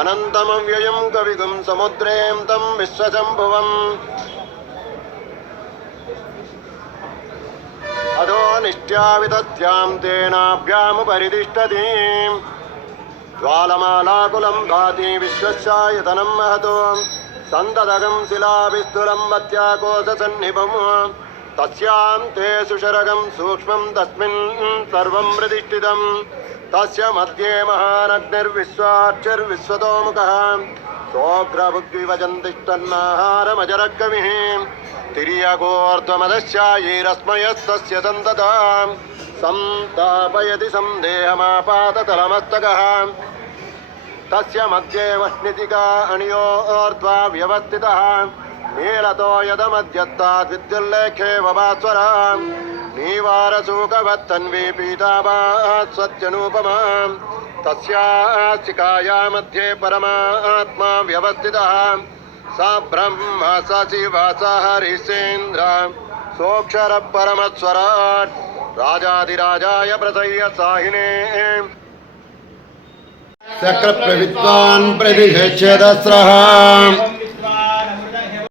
अनन्तमव्ययं कविगुं समुद्रें तं विश्वशम्भुवम् अधो निष्ट्यावितस्यां तेनाभ्यामुपरितिष्ठति ज्वालमालाकुलं भाति विश्वस्यायतनं महतो सन्ददगं शिलाभिस्तुलं मत्याकोशसन्निभम् तस्यां ते सुशरगं सूक्ष्मं तस्मिन् सर्वं प्रतिष्ठितं तस्य मध्ये महानग्निर्विश्वाक्षिर्विश्वतोमुखः सोऽग्रभुग्विवजन्तिष्ठन्नाहारमजरकविः तिर्यगोर्ध्वमदस्यायैरस्मयस्तस्य सन्तता संतापयति सन्देहमापाततलमस्तकः तस्य मध्ये वह्नितिका अणियोर्ध्वा व्यवस्थितः नीलतो यदमध्यत्ताद् विद्युल्लेखे वभास्वरा नीवारशोकवत्तन्वी पीताभास्वत्यनूपमा तस्यास्तिकाया मध्ये परमात्मा व्यवस्थितः स ब्रह्म स शिव स हरिसेन्द्र सोऽक्षरः परमस्वराट् राजाधिराजाय प्रसह्य साहिने चक्रप्रविद्वान् प्रतिषेधस्रः